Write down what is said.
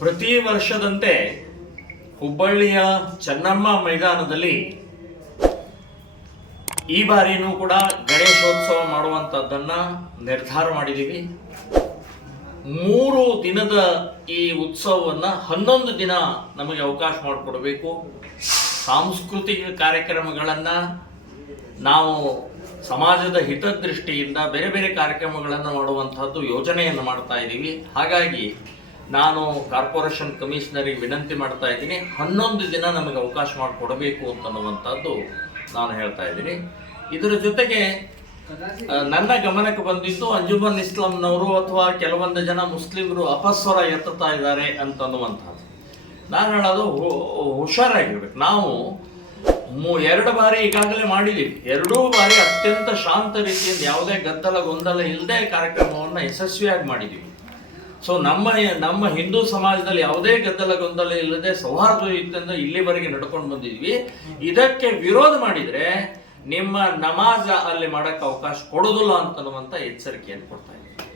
ಪ್ರತಿ ವರ್ಷದಂತೆ ಹುಬ್ಬಳ್ಳಿಯ ಚೆನ್ನಮ್ಮ ಮೈದಾನದಲ್ಲಿ ಈ ಬಾರಿನೂ ಕೂಡ ಗಣೇಶೋತ್ಸವ ಮಾಡುವಂಥದ್ದನ್ನ ನಿರ್ಧಾರ ಮಾಡಿದ್ದೀವಿ. 3 ದಿನದ ಈ ಉತ್ಸವವನ್ನು 11 ದಿನ ನಮಗೆ ಅವಕಾಶ ಮಾಡಿಕೊಡಬೇಕು. ಸಾಂಸ್ಕೃತಿಕ ಕಾರ್ಯಕ್ರಮಗಳನ್ನು ನಾವು ಸಮಾಜದ ಹಿತದೃಷ್ಟಿಯಿಂದ ಬೇರೆ ಬೇರೆ ಕಾರ್ಯಕ್ರಮಗಳನ್ನು ಮಾಡುವಂತಹದ್ದು ಯೋಜನೆಯನ್ನು ಮಾಡ್ತಾ ಇದ್ದೀವಿ. ಹಾಗಾಗಿ ನಾನು ಕಾರ್ಪೊರೇಷನ್ ಕಮಿಷನರಿಗೆ ವಿನಂತಿ ಮಾಡ್ತಾ ಇದ್ದೀನಿ, 11 ದಿನ ನಮಗೆ ಅವಕಾಶ ಮಾಡಿಕೊಡಬೇಕು ಅಂತನ್ನುವಂಥದ್ದು ನಾನು ಹೇಳ್ತಾ ಇದ್ದೀನಿ. ಇದರ ಜೊತೆಗೆ ನನ್ನ ಗಮನಕ್ಕೆ ಬಂದಿದ್ದು ಅಂಜುಮನ್ ಇಸ್ಲಾಂನವರು ಅಥವಾ ಕೆಲವೊಂದು ಜನ ಮುಸ್ಲಿಮರು ಅಪಸ್ವರ ಎತ್ತುತ್ತಾ ಇದ್ದಾರೆ ಅಂತನ್ನುವಂಥದ್ದು. ನಾನು ಹೇಳೋದು ಹುಷಾರಾಗಿರ್ಬೇಕು. ನಾವು 2 ಬಾರಿ ಈಗಾಗಲೇ ಮಾಡಿದ್ದೀವಿ. 2 ಬಾರಿ ಅತ್ಯಂತ ಶಾಂತ ರೀತಿಯಿಂದ ಯಾವುದೇ ಗದ್ದಲ ಗೊಂದಲ ಇಲ್ಲದೆ ಕಾರ್ಯಕ್ರಮವನ್ನು ಯಶಸ್ವಿಯಾಗಿ ಮಾಡಿದ್ದೀವಿ. ಸೊ ನಮ್ಮ ಹಿಂದೂ ಸಮಾಜದಲ್ಲಿ ಯಾವುದೇ ಗದ್ದಲ ಗೊಂದಲ ಇಲ್ಲದೆ ಸೌಹಾರ್ದಯುತದಿಂದ ಇಲ್ಲಿವರೆಗೆ ನಡ್ಕೊಂಡು ಬಂದಿದ್ವಿ. ಇದಕ್ಕೆ ವಿರೋಧ ಮಾಡಿದರೆ ನಿಮ್ಮ ನಮಾಜ್ ಅಲ್ಲಿ ಮಾಡಕ್ಕೆ ಅವಕಾಶ ಕೊಡೋದಿಲ್ಲ ಅಂತನ್ನುವಂಥ ಎಚ್ಚರಿಕೆಯನ್ನು ಕೊಡ್ತಾ